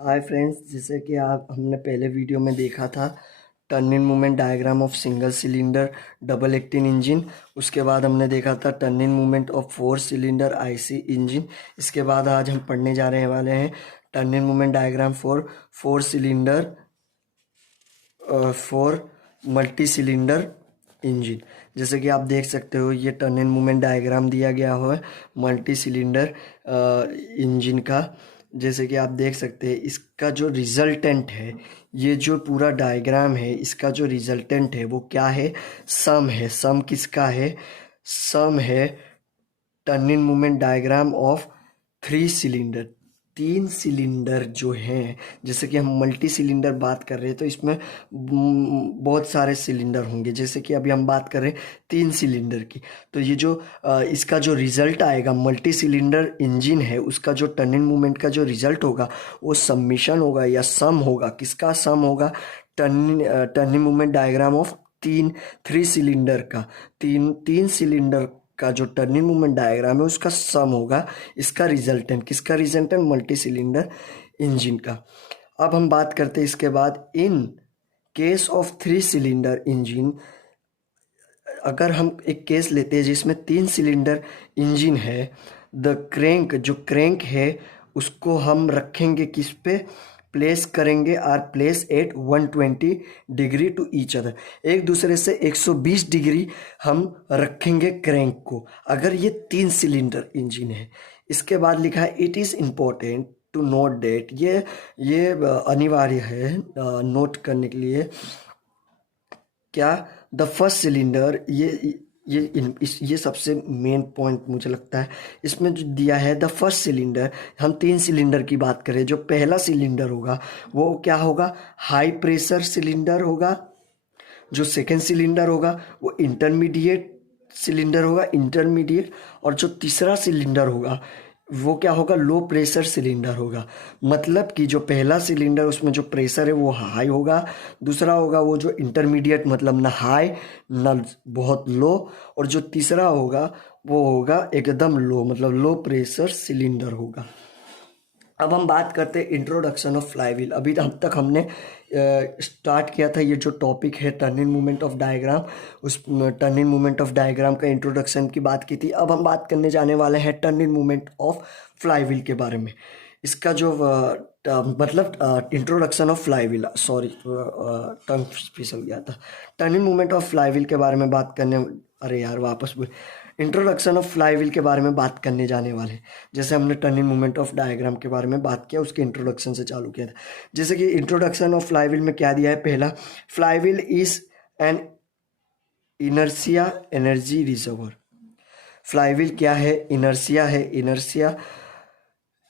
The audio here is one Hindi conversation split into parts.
हाय फ्रेंड्स, जैसे कि आप हमने पहले वीडियो में देखा था turning movement diagram of single cylinder double actin engine. उसके बाद हमने देखा था turning movement of 4 cylinder IC engine. इसके बाद आज हम पढ़ने जा रहे वाले हैं turning movement diagram for 4 cylinder 4 multi cylinder engine. जैसे कि आप देख सकते हो ये टर्निंग मूवमेंट डायग्राम दिया गया हुआ है मल्टी सिलेंडर इंजन का। जैसे कि आप देख सकते हैं इसका जो रिजल्टेंट है, ये जो पूरा डायग्राम है इसका जो रिजल्टेंट है वो क्या है? सम है। सम किसका है? सम है turning movement diagram of 3 cylinder. 3 cylinder जो हैं, जैसे कि हम मल्टी सिलेंडर बात कर रहे हैं तो इसमें बहुत सारे सिलेंडर होंगे। जैसे कि अभी हम बात कर रहे हैं 3 सिलेंडर की, तो ये जो इसका जो रिजल्ट आएगा मल्टी सिलेंडर इंजन है उसका जो टर्निंग मूवमेंट का जो रिजल्ट होगा वो सम्मिशन होगा या सम होगा। किसका सम होगा? Turning movement diagram of 3 cylinder का। तीन सिलेंडर का जो टर्निंग मूवमेंट डायग्राम है उसका सम होगा इसका रिजल्टेंट। किसका रिजल्टेंट? मल्टी सिलेंडर इंजन का। अब हम बात करते हैं इसके बाद in case of 3 cylinder engine. अगर हम एक केस लेते हैं जिसमें 3 सिलेंडर इंजन है, द क्रैंक जो क्रैंक है उसको हम रखेंगे किस पे? प्लेस करेंगे or place at 120 degree to each other. एक दूसरे से 120 डिग्री हम रखेंगे क्रैंक को, अगर ये 3 सिलेंडर इंजन है। इसके बाद लिखा है it is important to note that. ये अनिवार्य है नोट करने के लिए क्या? द फर्स्ट सिलेंडर, ये सबसे मेन पॉइंट मुझे लगता है इसमें जो दिया है द फर्स्ट सिलेंडर। हम 3 सिलेंडर की बात करें, जो पहला सिलेंडर होगा वो क्या होगा? हाई प्रेशर सिलेंडर होगा। जो सेकेंड सिलेंडर होगा वो इंटरमीडिएट सिलेंडर होगा, इंटरमीडिएट। और जो तीसरा सिलेंडर होगा वो क्या होगा? लो प्रेशर सिलेंडर होगा। मतलब कि जो पहला सिलेंडर उसमें जो प्रेशर है वो हाई होगा, दूसरा होगा वो जो इंटरमीडिएट मतलब ना हाई ना बहुत लो, और जो तीसरा होगा वो होगा एकदम लो मतलब लो प्रेशर सिलेंडर होगा। अब हम बात करते हैं इंट्रोडक्शन ऑफ फ्लाईव्हील। अभी तक हमने स्टार्ट किया था ये जो टॉपिक है टर्निंग मूवमेंट ऑफ डायग्राम, उस टर्निंग मूवमेंट ऑफ डायग्राम का इंट्रोडक्शन की बात की थी। अब हम बात करने जाने वाले हैं टर्निंग मूवमेंट ऑफ फ्लाईव्हील के बारे में। इसका जो मतलब इंट्रोडक्शन ऑफ फ्लाईव्हील, सॉरी टंग फिसल गया था। टर्निंग मूवमेंट ऑफ फ्लाईव्हील के बारे में बात करने, अरे यार वापस बोल, इंट्रोडक्शन ऑफ फ्लाईव्हील के बारे में बात करने जाने वाले हैं। जैसे हमने टर्निंग मूवमेंट ऑफ डायग्राम के बारे में बात किया, उसके इंट्रोडक्शन से चालू किया था। जैसे कि इंट्रोडक्शन ऑफ फ्लाईव्हील में क्या दिया है? पहला, flywheel is an inertia energy reservoir. Flywheel क्या है? इनर्शिया है। इनर्शिया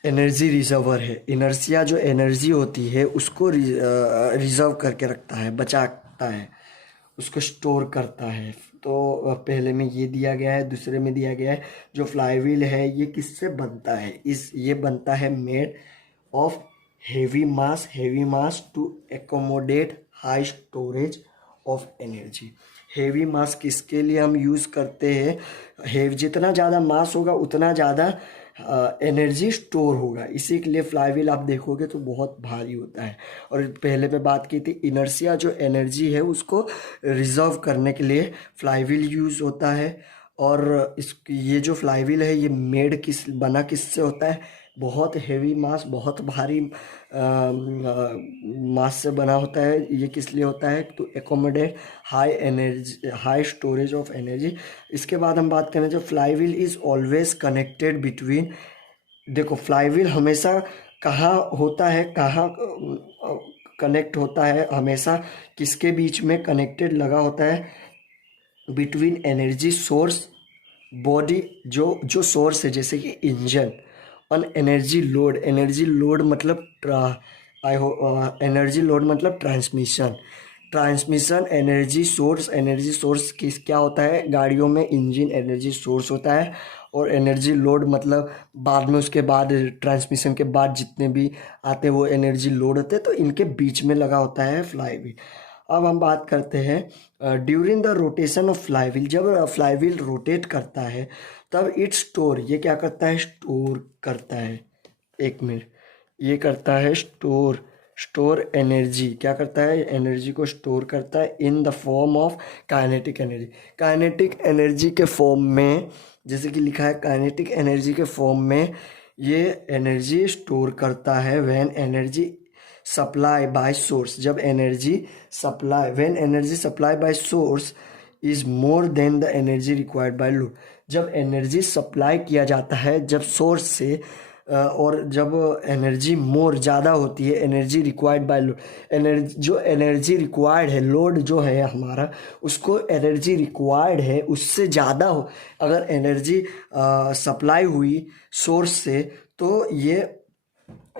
एनर्जी रिजर्वर है। इनर्शिया जो एनर्जी होती है उसको रिजर्व करके रखता है, बचाता है, उसको स्टोर करता है। तो पहले में ये दिया गया है। दूसरे में दिया गया है जो फ्लाईव्हील है ये किससे बनता है? ये बनता है made of heavy mass to accommodate high storage of energy. Heavy mass किसके लिए हम यूज़ करते हैं? जितना ज़्यादा मास होगा उतना ज़्यादा एनर्जी स्टोर होगा। इसी के लिए फ्लाईव्हील आप देखोगे तो बहुत भारी होता है। और पहले पे बात की थी इनर्शिया जो एनर्जी है उसको रिजर्व करने के लिए फ्लाईव्हील यूज़ होता है। और ये जो फ्लाईव्हील है ये मेड बना किससे होता है? बहुत हेवी मास, बहुत भारी मास से बना होता है। ये किस लिए होता है? To accommodate high energy, high storage of energy. इसके बाद हम बात करें जो flywheel is always connected between. देखो फ्लाईव्हील हमेशा कहाँ होता है, कहाँ कनेक्ट होता है? हमेशा किसके बीच में कनेक्टेड लगा होता है? बिटवीन एनर्जी सोर्स बॉडी, जो सोर्स है जैसे कि इंजन, और एनर्जी लोड। एनर्जी लोड मतलब एनर्जी लोड मतलब ट्रांसमिशन। एनर्जी सोर्स किस क्या होता है? गाड़ियों में इंजन एनर्जी सोर्स होता है। और एनर्जी लोड मतलब बाद में, उसके बाद ट्रांसमिशन के बाद जितने भी आते हैं वो एनर्जी लोड होते हैं। तो इनके बीच में लगा होता है फ्लाईव्हील। अब हम बात करते हैं during the rotation of flywheel. जब फ्लाईव्हील रोटेट करता है तब इट स्टोर, ये क्या करता है? स्टोर करता है। एक मिनट, ये करता है स्टोर एनर्जी। क्या करता है? एनर्जी को स्टोर करता है in the form of kinetic energy. Kinetic energy के फॉर्म में, जैसे कि लिखा है काइनेटिक एनर्जी के फॉर्म में ये एनर्जी स्टोर करता है when energy supply by source. जब energy supply, when energy supply by source is more than the energy required by load. जब एनर्जी सप्लाई किया जाता है जब सोर्स से और जब एनर्जी मोर ज़्यादा होती है एनर्जी रिक्वायर्ड बाय लोड। जो एनर्जी रिक्वायर्ड है, लोड जो है हमारा, उसको एनर्जी रिक्वायर्ड है उससे ज़्यादा हो अगर एनर्जी सप्लाई हुई सोर्स से, तो ये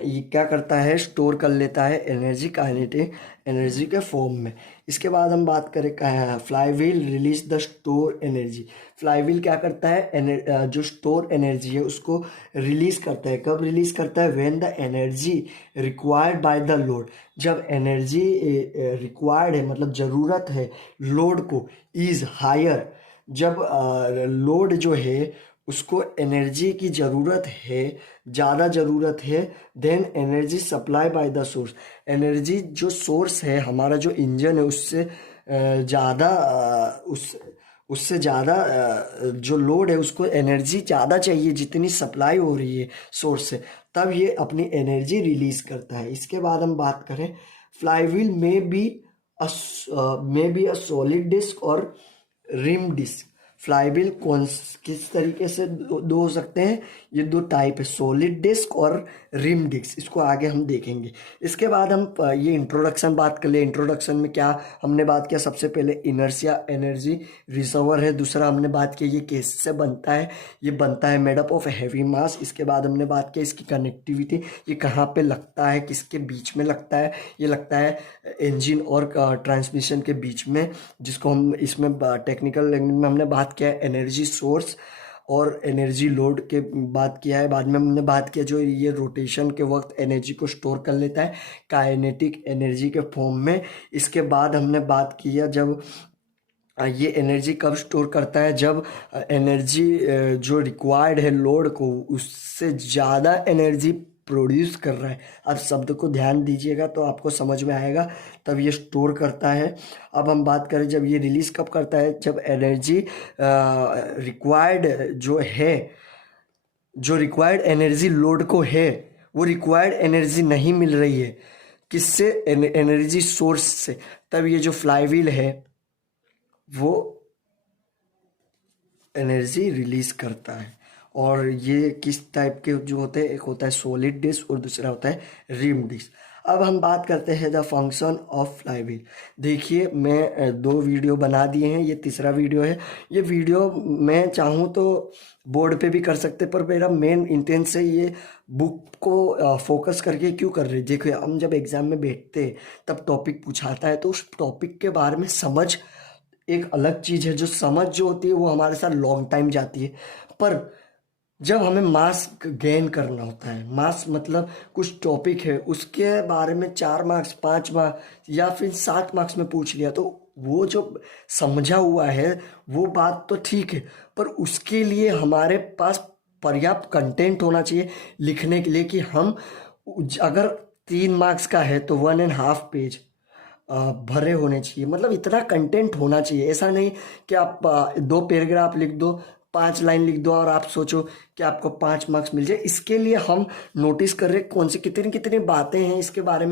क्या करता है? स्टोर कर लेता है एनर्जी काइनेटिक एनर्जी के फॉर्म में। इसके बाद हम बात करें flywheel release the store energy. Flywheel क्या करता है? जो स्टोर एनर्जी है उसको रिलीज करता है। कब रिलीज करता है? When the energy required by the load. जब एनर्जी रिक्वायर्ड है मतलब ज़रूरत है लोड को, इज हायर, जब लोड जो है उसको एनर्जी की ज़रूरत है, ज़्यादा ज़रूरत है, then energy supply by the source. Energy जो सोर्स है हमारा, जो इंजन है, उससे ज़्यादा उससे ज़्यादा जो लोड है उसको एनर्जी ज़्यादा चाहिए जितनी सप्लाई हो रही है सोर्स से, तब ये अपनी एनर्जी रिलीज़ करता है। इसके बाद हम बात करें फ्लाईव्हील में बी अ सॉलिड डिस्क और रिम डिस्क। फ्लाईव्हील किस तरीके से दो हो सकते हैं? ये दो टाइप है, सॉलिड डिस्क और रिम डिस्क। इसको आगे हम देखेंगे। इसके बाद हम ये इंट्रोडक्शन बात कर ले। इंट्रोडक्शन में क्या हमने बात किया? सबसे पहले इनर्शिया एनर्जी रिजर्वर है। दूसरा हमने बात की ये किससे बनता है? ये बनता है मेड अप ऑफ हैवी मास। इसके बाद हमने बात की इसकी कनेक्टिविटी, ये कहाँ पे लगता है, किसके बीच में लगता है? ये लगता है इंजन और ट्रांसमिशन के बीच में, जिसको हम इसमें टेक्निकल लैंग्वेज में हमने बात किया है एनर्जी सोर्स और एनर्जी लोड के बात किया है। बाद में हमने बात किया जो ये रोटेशन के वक्त एनर्जी को स्टोर कर लेता है काइनेटिक एनर्जी के फॉर्म में। इसके बाद हमने बात किया जब ये एनर्जी कब स्टोर करता है? जब एनर्जी जो रिक्वायर्ड है लोड को, उससे ज़्यादा एनर्जी प्रोड्यूस कर रहा है। अब शब्द को ध्यान दीजिएगा तो आपको समझ में आएगा। तब ये स्टोर करता है। अब हम बात करें जब ये रिलीज़ कब करता है? जब एनर्जी रिक्वायर्ड जो रिक्वायर्ड एनर्जी लोड को है, वो रिक्वायर्ड एनर्जी नहीं मिल रही है। किससे? एनर्जी सोर्स से। तब ये जो फ्लाईव्हील है वो एनर्जी रिलीज करता है। और ये किस टाइप के जो होते हैं? एक होता है सॉलिड डिस्क और दूसरा होता है रिम डिस्क। अब हम बात करते हैं द फंक्शन ऑफ फ्लाईव्हील। देखिए मैं 2 वीडियो बना दिए हैं, ये तीसरा वीडियो है। ये वीडियो मैं चाहूँ तो बोर्ड पे भी कर सकते, पर मेरा मेन इंटेंस है ये बुक को फोकस करके क्यों कर रहे। देखिए हम जब एग्ज़ाम में बैठते हैं तब टॉपिक पूछाता है तो उस टॉपिक के बारे में समझ एक अलग चीज़ है। जो समझ जो होती है वो हमारे साथ लॉन्ग टाइम जाती है, पर जब हमें मास गेन करना होता है, मास मतलब कुछ टॉपिक है उसके बारे में 4 मार्क्स 5 मार्क्स या फिर 7 मार्क्स में पूछ लिया, तो वो जो समझा हुआ है वो बात तो ठीक है, पर उसके लिए हमारे पास पर्याप्त कंटेंट होना चाहिए लिखने के लिए कि हम अगर 3 मार्क्स का है तो 1.5 पेज भरे होने चाहिए। मतलब इतना कंटेंट होना चाहिए। ऐसा नहीं कि आप 2 पैराग्राफ लिख दो, 5 लाइन लिख दो और आप सोचो कि आपको 5 मार्क्स मिल जाए। इसके लिए हम नोटिस कर रहे हैं कौन सी कितनी कितनी बातें हैं इसके बारे में